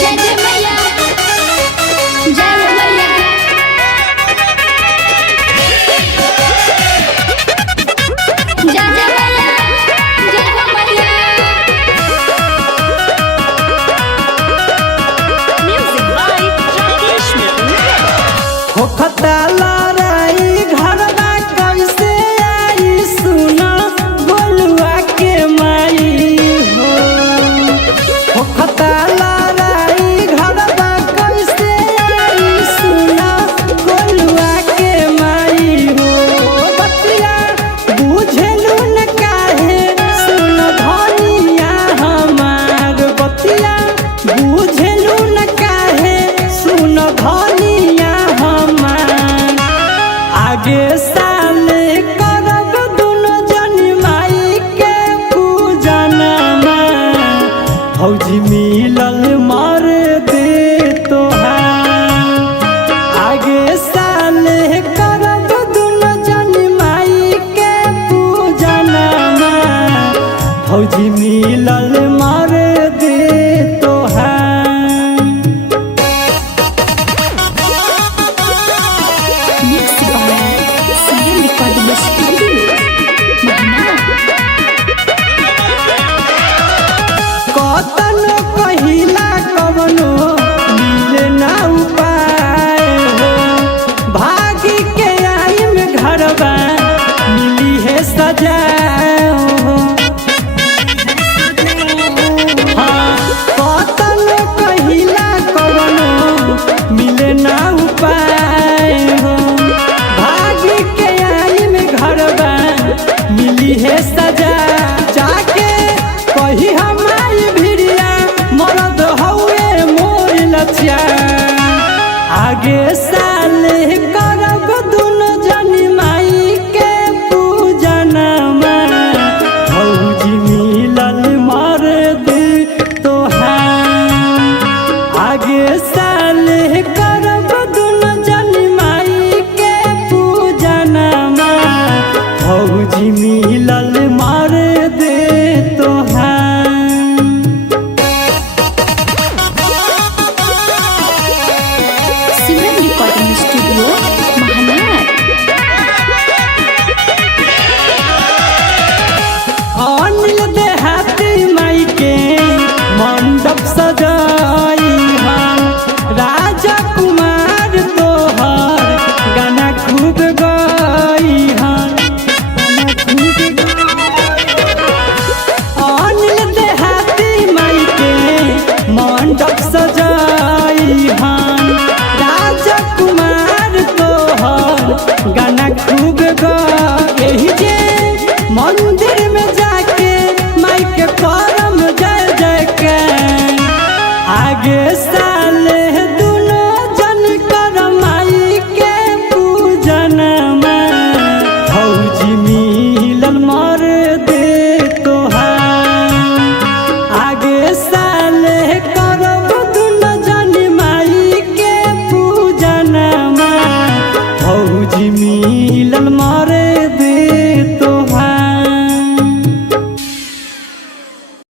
जय जय मैया जय हो मैया जय जय मैया जय हो मैया। म्यूजिक बाय राकेश हो खता लड़ाई घरवा कैसे आई सुना गोलुआ के माई हो खता लड़ाई घरवा कैसे आई सुना गोलुआ के माई हो बतिया बुझलू न काहे सुन धनिया हमार बतिया बुझलू न काहे सुन धनिया हमार आगे साल करब दुनो जनी माई के पूजनमा फौजी मिलल मर दे तोहार आगे साल करब दुनो जनी माई के पूजनमा फौजी मिलल मर दे तोहार। Mix by CM recording studio महना। कतन कहिला कवनो मिले ना उपाय हो भागी के आई में घरवा मिली है सजाए हो हाँ कतन कहिला कवनो मिले ना उपाय हो भागी के आई में घरवा मिली है सजा जाके कही हमारी भिड़िया मरद हउए मोर लचिया आगे साल करब दुनो जनी माई के पूजनमा फौजी मिलल मर दे तोहार आगे साल करब दुनो जनी माई के पूजनमा फौजी मिलल मर दे तोहार। सीएम रिकॉर्डिंग स्टूडियो महना। अनिल देहाती माई के मंडप सजा